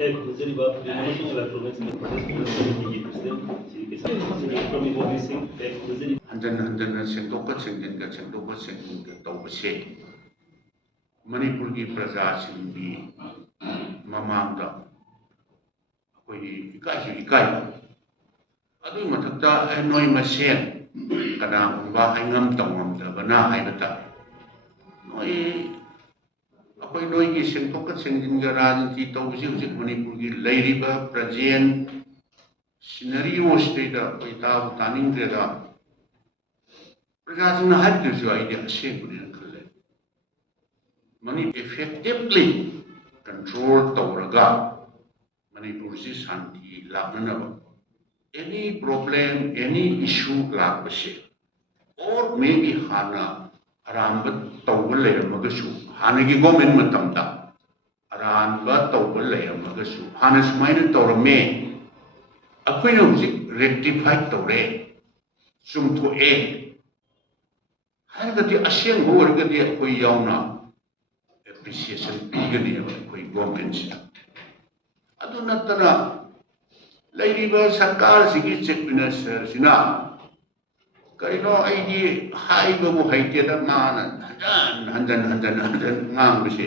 Ecco, così arriva vediamo sulla promessa del processo di Presidente, sì, che si come convincing, ecco, così 한전 생독과 생긴가 생독과 생긴가 또보세 머니푸르기 프라자신비 마망다 거기 이까이 아주 마탁다 노이 마센 그다음과 하잉엄 동엄다거나 하이버다 노이 아코이 노이기 생독과 생긴가 라진티 또보세 우직 머니푸르기 레이리바 프라젠 시나리오 스테이다 거기 다 다닝데다 प्रजाजन हर जो idea से बुनियाद कर ले money effectively control तौरगा Manipur से शांति लाने न any problem any issue लाग बसे और maybe हाना आराम बत तौबले मगसु हाने की गवर्नमेंट में तमता आराम बत तौबले मगसु हाने समाइन तौर में अकोई न उसी rectify तौरे सुमथो हाइबदी असेंग होरगदी अखोई यावना एप्रिसिएशन पीगनी अखोई गवर्नमेंट से अदु नतना लैरिबा सरकार सिगी चीफ मिनिस्टर सिना करिनो आइदी हाइबबु हाइतेदा माना हंजन ngang बसे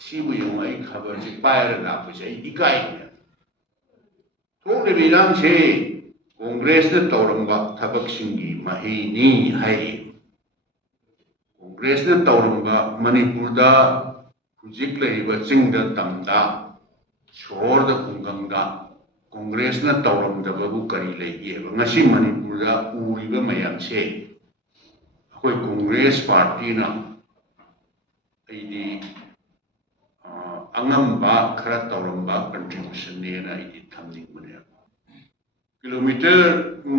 सिबु यंग आई खबर से पायर ला बसे इकाई थोले बिराम से कांग्रेस ने तौरंगा थबक सिंगी महिनी हाई कांग्रेस ने तौरंगा मणिपुरदा हुजिक लेबा चिंगदा तमदा शोरदा खुंगंगदा कांग्रेस ने तौरंदबबु करी लेयेबा ngasi मणिपुरदा उरिबा मयाम से अखोई कांग्रेस पार्टी ना आइदी अंगंबा खरा तौरंबा कंट्रीब्यूशन ने ना आइदी थमनिंग बने किलोमीटर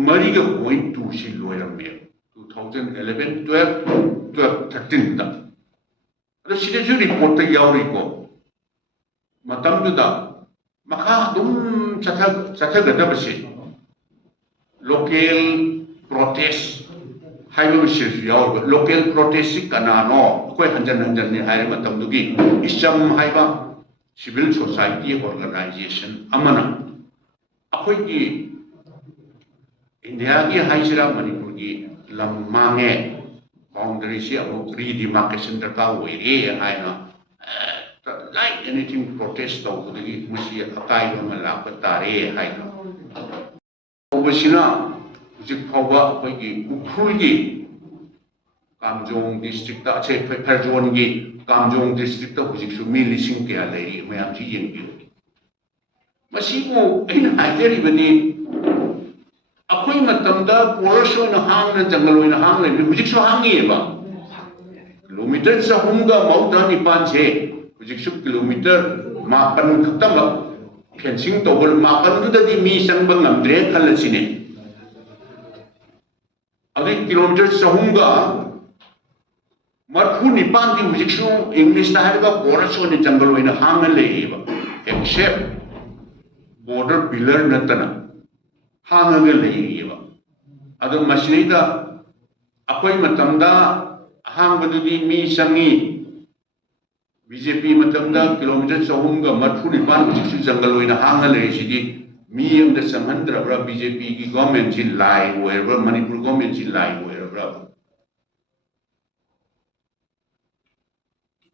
मरीगा पॉइंट 2 से लोयरमे 2011 12 13 दा अदो सिदेजु रिपोर्ट यावरिको मतमदुदा मखा दुम चथगदबसे लोकल प्रोटेस्ट हाइबसे याव लोकल प्रोटेस्ट कनानो कोई हंजन ने हाइर मतमदुगी इस्चम हाइबा सिविल सोसाइटी ऑर्गेनाइजेशन अमना अखोई की इंडिया की हाइजरा मणिपुर की लम्मांगे बाउंड्री से अब रीडिमार्केशन दरकार हुई है ना like anything protest तो उधरी मुझे अकाई में लाभ तारे है ना ओबसिना मुझे फावा कोई की उखुल की कामजोंग डिस्ट्रिक्ट ता अच्छे फरजोन की कामजोंग डिस्ट्रिक्ट ता मुझे सुमी लिसिंग के आले मैं आप जी यंगी मसी को इन हाइटेरी बनी अखोई मतमदा पोरसो न हांग न जंगल न हांग ले मुझे सो हांगी बा किलोमीटर सहूंगा मौदा निपान से मुझे सो किलोमीटर मापन खतम फेंसिंग तो बल मापन दुददी मी संग ngамद्रे खलसिने अगे किलोमीटर सहूंगा मरफू निपान की मुझे सो इंग्लिश ता हारबा पोरसो न जंगल न हांग ले बा एक्सेप्ट बॉर्डर पिलर नतना हांगा लेयेबा अदो मसिनीदा अखोई मतमदा हांगबदुदी मी संगी बीजेपी मतमदा किलोमीटर 400 मरफू निपान मुझे जंगल होइना हांगा लेसिदी मी अमदा संहंद्रब्रा बीजेपी की गवर्नमेंट जी लाई होयब्रा मणिपुर गवर्नमेंट जी लाई होयब्रा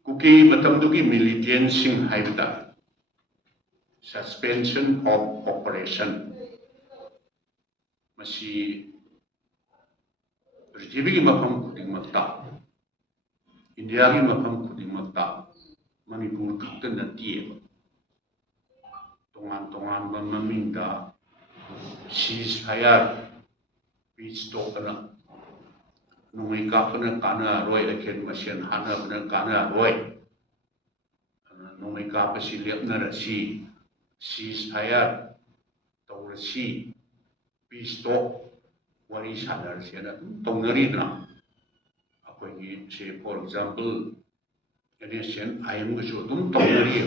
कुकी मतमदुगी मिलिटेंट सिंह हाइबदा सस्पेंशन ऑफ ऑपरेशन मसी पृथ्वी की मफम खुदिंगमक्ता इंडिया की मफम खुदिंगमक्ता मणिपुर खक्त नतिएबा तोंगान ममिंदा सीज फायर पीस टॉकना नोंगै कापना काना रोय अखेन मसेन हानाबना काना रोय नोंगै कापसी लेपनरसी सीज फायर तौरसी पीस टॉक वरी सानर सेना तौनरीना अखोई से फॉर एग्जांपल एनेशन आईएम गसु तुम तौनरी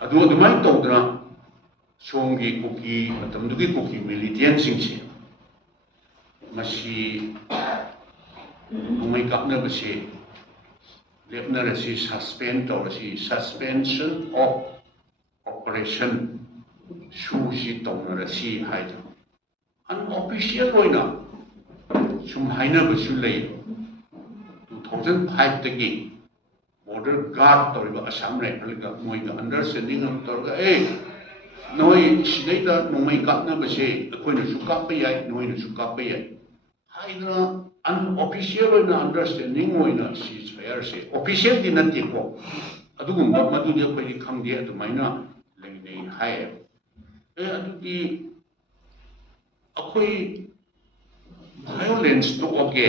अदु अदुमाय तौदना सोंगी कुकी मतमदुगी कुकी मिलिटेंट सिंगसे मसी नोंगै कापनबसे लेपनरसी सस्पेंड तौरसी सस्पेंशन ऑफ operation ꯁꯨꯁꯤ ꯇꯧꯅꯔꯁꯤ ꯍꯥꯏꯗꯅ unofficial ꯑꯣꯏꯅ ꯁꯨꯝ ꯍꯥꯏꯅꯕꯁꯨ ꯂꯩ 2005 border guard tꯧꯔꯤꯕ Assam Rifle ꯃꯣꯏꯒ understanding ꯑꯃ ꯇꯧꯔꯒ ꯅꯣꯏ ꯁꯤꯗꯩꯗ ꯅꯣꯡꯃꯩ ꯀꯥꯞꯅꯕꯁꯦ ꯑꯩꯈꯣꯏꯅꯁꯨ ꯀꯥꯞꯄ ꯌꯥꯏ ꯅꯣꯏꯅꯁꯨ ꯀꯥꯞꯄ ꯌꯥꯏ ꯍꯥꯏꯗꯅ unofficial ꯑꯣꯏꯅ understanding ꯑꯣꯏꯅ ceasefire official ꯗꯤ ꯅꯠꯇꯦꯀꯣ ꯑꯗꯨꯒꯨꯝꯕ ꯃꯗꯨꯗꯤ ꯑꯩꯈꯣꯏꯗꯤ ꯈꯪꯗꯦ ꯑꯗꯨꯃꯥꯏꯅ ꯂꯩꯅꯩ ꯍꯥꯏꯌꯦ ꯑꯗꯨꯗꯤ ꯑꯩꯈꯣꯏ violence ꯇꯣꯛꯑꯒꯦ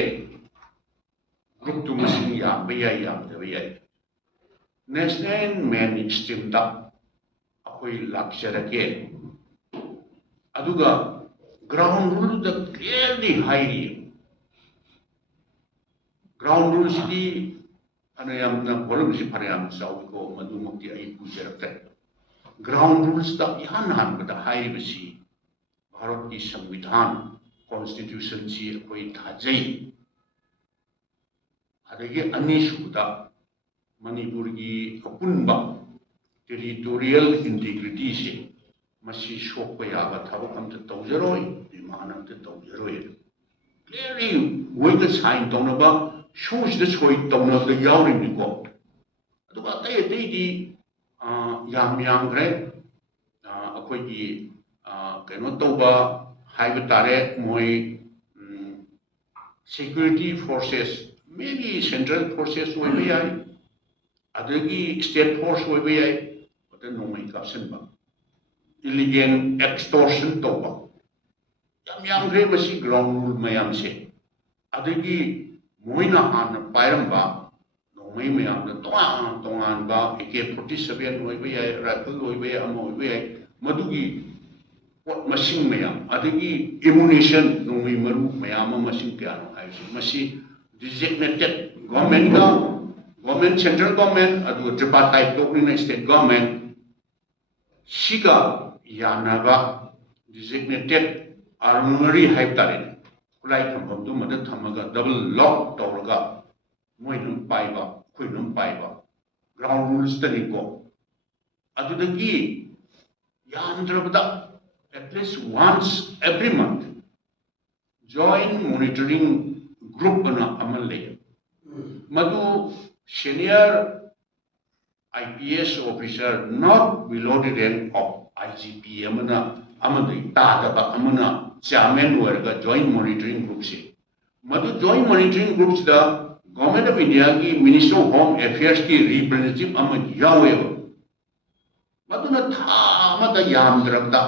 ꯒ꯭ꯔꯨꯞꯇꯨ ꯃꯁꯤꯡ ꯌꯥꯝꯕ ꯌꯥꯏ ꯌꯥꯝꯗꯕ ꯌꯥꯏ national mainstreamꯗ ꯑꯩꯈꯣꯏ ꯂꯥꯛꯆꯔꯒꯦ ꯑꯗꯨꯒ ground rule clearly ꯍꯥꯏꯔꯤ ground rulesꯗꯤ ꯐꯅꯌꯥꯝꯅ ꯚꯣꯂꯨꯝꯁꯤ ꯐꯅꯌꯥꯝ ꯆꯥꯎꯏꯀꯣ ꯃꯗꯨꯃꯛꯇꯤ ꯑꯩ ꯄꯨꯖꯔꯛꯇ꯭ꯔꯦ ground rulesꯗ इहान हानबदा हाइरिबसी भारत की संविधान कॉन्स्टिट्यूशन सी कोई थाजई अदगे अनीसुदा मणिपुर की अपुनबा टेरिटोरियल इंटीग्रिटी से मसी सोप याबा थबक अमते तौजरोय विमान अमते तौजरोय क्लियरली वोइद साइन तौनबा शूज द सोइ तौनबदा यावरिनिको अदुगा अतै अतैदी याम यामग्रे अखोई कनो तौबा हाइब तारे मोई security forces maybe central forces ओइबे याई अदगी state force ओइबे याई अदे नोमै कापसनबा illegal extortion तौबा याम यामग्रे मसी ground rule मयाम से अदगी मोइना हान पायरंबा नोमै मयाम तोंगान बा AK-47 ओइबे याई rifle ओइबे याई अमा ओइबे याई मदुगी मसिंग मयाम अदगी ammunition नोंगी मरु मयाम मसिंग क्यानो हाइसि मसी designated government central government अदु tripartite तोकनिना state government सिगा यानाबा designated armory HYBE तारे खुलाई थमबदु मद थमगा double lock तौरगा मोइनुम पाइबा खुइनुम पाइबा ground rules तनिको अदुदगी यामद्रबदा at least once every month joint monitoring group ana amalle madu senior IPS officer not below the rank of IGP amana amadai tadaba amana chairman warga joint monitoring group se madu joint monitoring groups da government of India ki Minister of Home Affairs ki representative ama yaweba maduna tha amada yamdrabda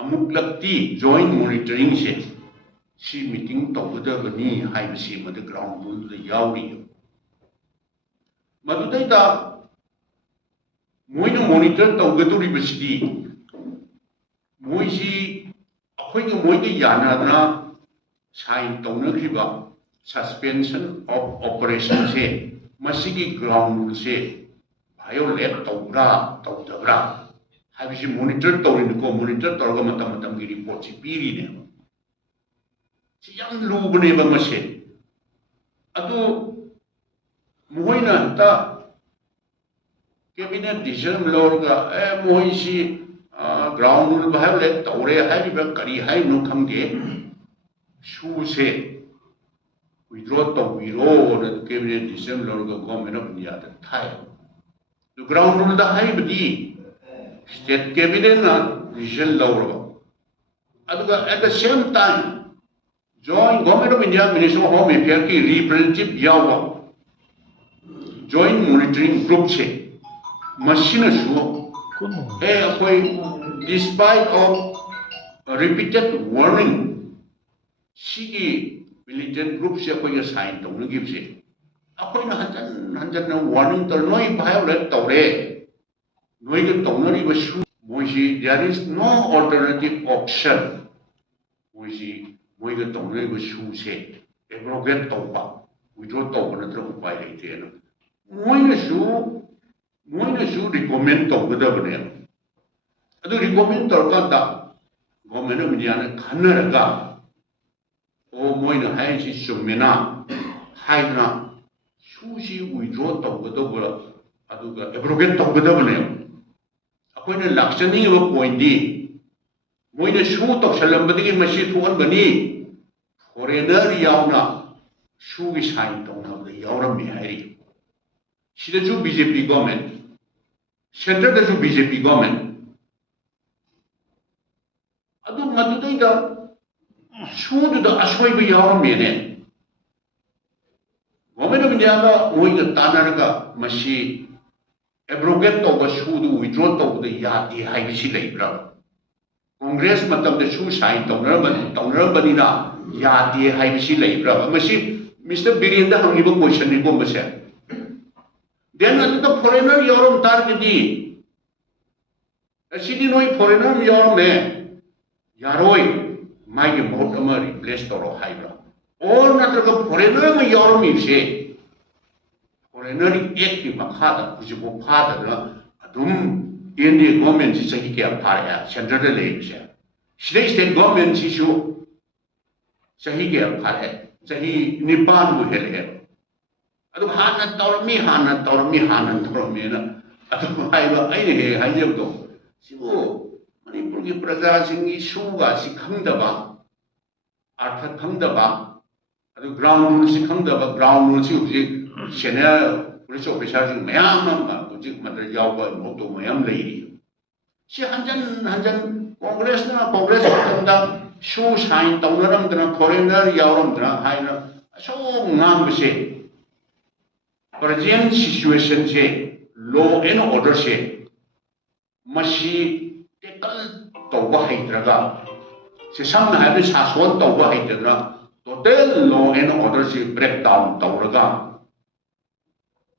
अमुक लगती joint monitoring से सी meeting तौगदबनी हाइबसी मद ground rule द यावरी मदुदैदा मोइना मॉनिटर तौगदुरिबसिदी मोइसी अखोइगे मोइगे यानादना साइन तौनखिबा सस्पेंशन ऑफ ऑपरेशन से मसीगी ग्राउंड रूल से वायोलेट तौब्रा तौदब्रा हाइबसी मॉनिटर तौरिनको मॉनिटर तौरगा मतम की रिपोर्ट से पीरीने सी याम लुबने बमसे अदो मोइना ता कैबिनेट डिसीजन लौरगा मोइसी ग्राउंड रूल वायोलेट तौरे हाइबा करी हाइनो खंगे शू से विड्रॉ तौबिरो न कैबिनेट डिसीजन लौरगा गवर्नमेंट ऑफ इंडिया दा थाय तो ग्राउंड रूल दा हाइबदी state cabinet na decision lauraba aduga at the same time joint government of India Minister of Home Affairs ki representative yawa joint monitoring group se machine su akoi despite of repeated warning sigi militant group se akoi sign tong gi se akoi na hanjan na warning tar noi violate tawre there is no alternative option. Abrogate tauba, withdraw tauba na tra upay laite na. Moina su recommend tauba da bane. Ado recommend tauba da government of India na khanaraga. O moina hai si sumena hai na su si withdraw tauba da bala. Ado ga abrogate tauba da bane. ꯑꯩꯈꯣꯏꯅ ꯂꯥꯛꯆꯅꯤꯡꯉꯤꯕ ꯄꯣꯏꯟꯗꯤ ꯃꯣꯏꯅ ꯁꯨ ꯇꯧꯁꯜꯂꯝꯕꯗꯒꯤ ꯃꯁꯤ ꯊꯣꯛꯍꯟꯕꯅꯤ foreigner ꯌꯥꯎꯅ ꯁꯨꯒꯤ sign ꯇꯧꯅꯕꯗ ꯌꯥꯎꯔꯝꯃꯤ ꯍꯥꯏꯔꯤ ꯁꯤꯗꯁꯨ BJP government ꯁꯦꯟꯇꯔꯗꯁꯨ BJP government ꯑꯗꯨ ꯃꯗꯨꯗꯩꯗ ꯁꯨꯗꯨꯗ ꯑꯁꯣꯏꯕ ꯌꯥꯎꯔꯝꯃꯦꯅꯦ government of ꯏꯟꯗꯤꯌꯥꯒ ꯃꯣꯏꯒ ꯇꯥꯟꯅꯔꯒ ꯃꯁꯤ ꯑꯦꯕ꯭ꯔꯣꯒꯦꯠ ꯇꯧꯕ ꯁꯨꯗꯨ ꯋꯤꯗ꯭ꯔꯣ ꯇꯧꯕꯗ ꯌꯥꯗꯦ ꯍꯥꯏꯕꯁꯤ ꯂꯩꯕ꯭ꯔꯥ ꯀꯣꯡꯒ꯭ꯔꯦꯁ ꯃꯇꯝꯗ ꯁꯨ ꯁꯥꯏꯟ ꯇꯧꯅꯔꯝꯕꯅꯤꯅ ꯌꯥꯗꯦ ꯍꯥꯏꯕꯁꯤ ꯂꯩꯕ꯭ꯔꯥ ꯃꯁꯤ ꯃꯤꯁꯇꯔ ꯕꯤꯔꯦꯟꯗ ꯍꯪꯉꯤꯕ ꯀꯣꯏꯁꯟꯅꯤꯀꯣ ꯃꯁꯦ ꯗꯦꯟ ꯑꯗꯨꯗ ꯐꯣꯔꯦꯅꯔ ꯌꯥꯎꯔꯝ ꯇꯥꯔꯒꯗꯤ ꯑꯁꯤꯗꯤ ꯅꯣꯏ ꯐꯣꯔꯦꯅꯔ ꯌꯥꯎꯔꯝꯃꯦ ꯌꯥꯔꯣꯏ ꯃꯥꯒꯤ ꯃꯍꯨꯠ ꯑꯃ ꯔꯤꯄ꯭ꯂꯦꯁ ꯇꯧꯔꯣ ꯍꯥꯏꯕ꯭ꯔꯥ ꯑꯣꯔ ꯅꯠꯇ꯭ꯔꯒ ꯐꯣꯔꯦꯅꯔ ꯑꯃ ꯌꯥꯎꯔꯝꯃꯤꯕꯁꯦ ꯐꯣꯔꯦꯅꯔ ꯑꯦꯛꯀꯤ ꯃꯈꯥꯗ ꯍꯧꯖꯤꯛꯐꯥꯎ ꯐꯥꯗꯅ ꯑꯗꯨꯝ NDA ꯒꯣꯔꯃꯦꯟꯁꯤ ꯆꯍꯤ ꯀꯌꯥ ꯐꯥꯔꯦ ꯁꯦꯟꯇꯔꯗ ꯂꯩꯔꯤꯕꯁꯦ ꯁꯤꯗ ꯁ꯭ꯇꯦꯠ ꯒꯣꯔꯃꯦꯟꯁꯤꯁꯨ ꯆꯍꯤ ꯀꯌꯥ ꯐꯥꯔꯦ ꯆꯍꯤ 9ꯕꯨ ꯍꯦꯜꯂꯛꯑꯦ ꯑꯗꯨ ꯍꯥꯟꯅ ꯇꯧꯔꯝꯃꯦꯅ ꯑꯗꯨꯝ ꯍꯥꯏꯕ ꯑꯩꯅ ꯍꯦꯛ ꯍꯥꯏꯖꯕꯗꯣ ꯁꯤꯕꯨ ꯃꯅꯤꯄꯨꯔꯒꯤ प्रजाꯁꯤꯡꯒꯤ ꯁꯨꯒꯁꯤ ꯈꯪꯗꯕ ꯑꯥꯔꯊ ꯈꯪꯗꯕ ꯑꯗꯨ ꯒ꯭ꯔꯥꯎꯟ ꯔꯨꯜꯁꯤ ꯈꯪꯗꯕ ꯒ꯭ꯔꯥꯎꯟ ꯔꯨꯜꯁꯤ ꯍꯧꯖꯤꯛ ꯁꯦꯅꯤꯌꯔ ꯄꯨꯂꯤꯁ ꯑꯣꯐꯤꯁꯥꯔꯁꯤꯡ ꯃꯌꯥꯝ ꯑꯃ ꯍꯧꯖꯤꯛ ꯃꯗꯨ ꯌꯥꯎꯕ ꯃꯧꯇꯧ ꯃꯌꯥꯝ ꯂꯩꯔꯤ ꯁꯤ ꯍꯟꯖꯟ ꯀꯣꯡꯒ꯭ꯔꯦꯁꯅ ꯀꯣꯡꯒ꯭ꯔꯦꯁ ꯃꯇꯝꯗ ꯁꯨ ꯁꯥꯏꯟ ꯇꯧꯅꯔꯝꯗꯅ ꯐꯣꯔꯦꯅꯔ ꯌꯥꯎꯔꯝꯗꯅ ꯍꯥꯏꯅ ꯑꯁꯨꯝ ꯉꯥꯡꯕꯁꯦ ꯄ꯭ꯔꯖꯦꯟ ꯁꯤꯆꯨꯋꯦꯁꯟꯁꯦ ꯂꯣ ꯑꯦꯟ ꯑꯣꯔꯗꯔꯁꯦ मसी टेकल तौबा हैद्रगा से समना हाबे सासोन तौबा हैद्रगा टोटल लॉ एंड ऑर्डर से ब्रेक डाउन तौरगा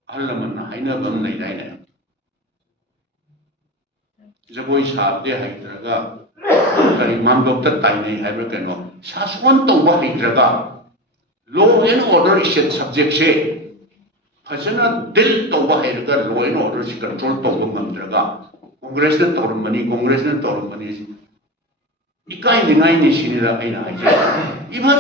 अहलमन हाइना बम नै नाइने जगोई साबदे हैद्रगा करी मानदोक्ता ताइनै हाबे कनो सासोन तौबा हैद्रगा लॉ एंड ऑर्डर इस सब्जेक्ट से फजना दिल तौबा हैद्रगा लॉ एंड ऑर्डर से कंट्रोल तौबा ngамद्रगा कांग्रेस ने तौरमनी इकाई निगाई नि सिनिरा आइना हाइजे इवन